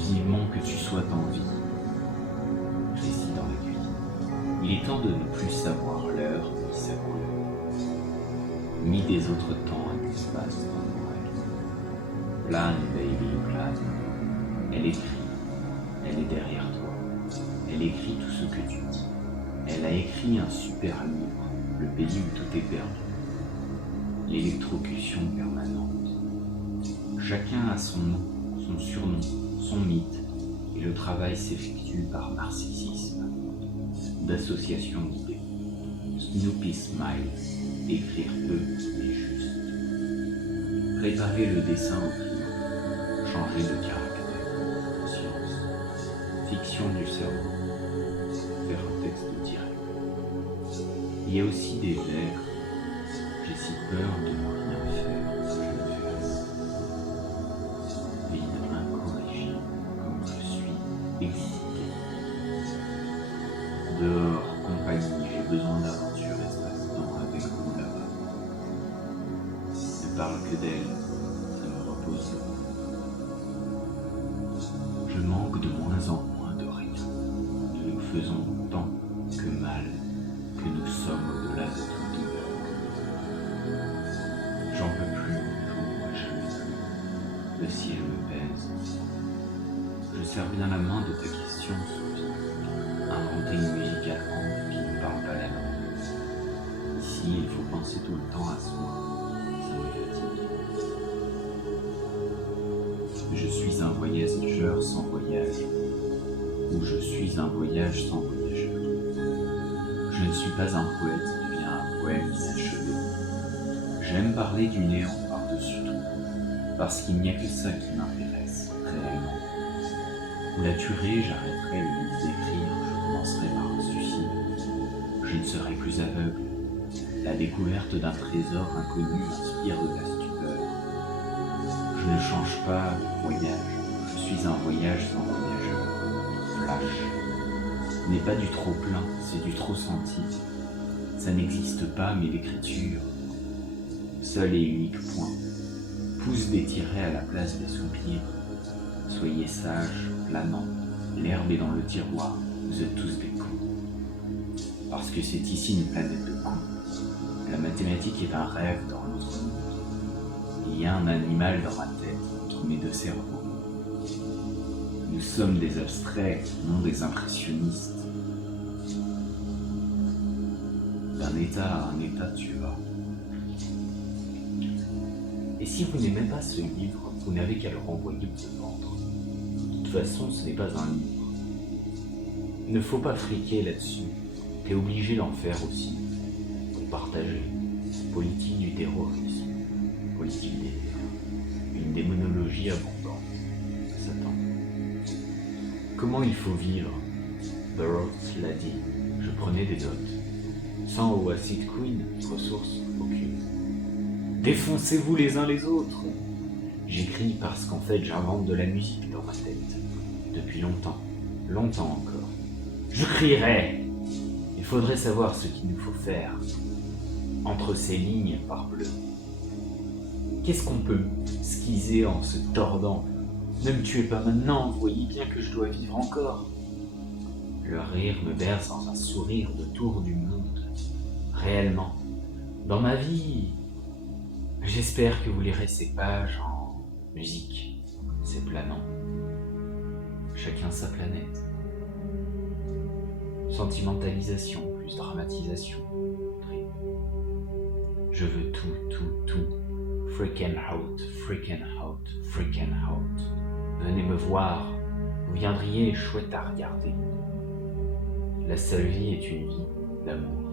vivement que tu sois en vie. Récit dans la cuisine. Il est temps de ne plus savoir l'heure ni sa couleur, ni des autres temps et d'espace dans nos rêves. Plan, baby, plan. Elle écrit, elle est derrière toi. Elle écrit tout ce que tu dis. Elle a écrit un super livre, le pays où tout est perdu. L'électrocution permanente. Chacun a son nom, son surnom, son mythe, et le travail s'effectue par narcissisme, d'association d'idées. Snoopy Smile, écrire peu mais juste. Préparer le dessin au crayon, changer de caractère, science, fiction du cerveau, faire un texte direct. Il y a aussi des vers, j'ai si peur de ne rien faire que je ne fasse. Vide incorrigible comme je suis excité. Dehors, compagnie, j'ai besoin d'aventure espace-temps avec vous là-bas. Ne parle que d'elle, ça me repose. Je manque de moins en moins de rien. Nous nous faisons tant que mal que nous sommes au-delà de toute douleur. J'en peux plus, j'ouvre jamais plus. Le ciel me pèse. Je serre bien la main de ta question, Sophie. Inventer une musique allemande qui ne parle pas la langue. Ici, il faut penser tout le temps à soi. Ça me fatigue. Je suis un voyageur sans voyage. Ou je suis un voyage sans voyageur. Je ne suis pas un poète qui devient un poème inachevé. J'aime parler du néant par-dessus tout, parce qu'il n'y a que ça qui m'intéresse, réellement. Vous la tuerez, j'arrêterai le livre d'écrire, je commencerai par un suicide. Je ne serai plus aveugle. La découverte d'un trésor inconnu inspire de la stupeur. Je ne change pas de voyage, je suis un voyage sans voyageur. Flash. Ce n'est pas du trop plein, c'est du trop senti. Ça n'existe pas, mais l'écriture, seul et unique point. Pousse des tirets à la place des soupirs. Soyez sages, planants, l'herbe est dans le tiroir, vous êtes tous des cons. Parce que c'est ici une planète de cons. La mathématique est un rêve dans l'autre monde. Il y a un animal dans ma tête, entre mes deux cerveaux. Nous sommes des abstraits, non des impressionnistes. D'un état à un état, tu vas. Et si vous n'aimez pas ce livre, vous n'avez qu'à le renvoyer ou le vendre. De toute façon, ce n'est pas un livre. Il ne faut pas friquer là-dessus. T'es obligé d'en faire aussi. Pour partager. Politique du terrorisme. Politique des nerfs. Une démonologie abondante. Satan. Comment il faut vivre? Burroughs l'a dit. Je prenais des notes. Sans Oasis Queen, ressources aucune. Défoncez-vous les uns les autres. J'écris parce qu'en fait j'invente de la musique dans ma tête. Depuis longtemps, longtemps encore. Je crierai. Il faudrait savoir ce qu'il nous faut faire. Entre ces lignes par bleu. Qu'est-ce qu'on peut squiser en se tordant? Ne me tuez pas maintenant, vous voyez bien que je dois vivre encore. Leur rire me berce dans un sourire de tour du monde. Réellement, dans ma vie, j'espère que vous lirez ces pages en musique. C'est planant. Chacun sa planète. Sentimentalisation plus dramatisation. Trip. Je veux tout. Freaking out, freaking out, freaking out. Venez me voir. Vous viendriez chouette à regarder. La seule vie est une vie d'amour.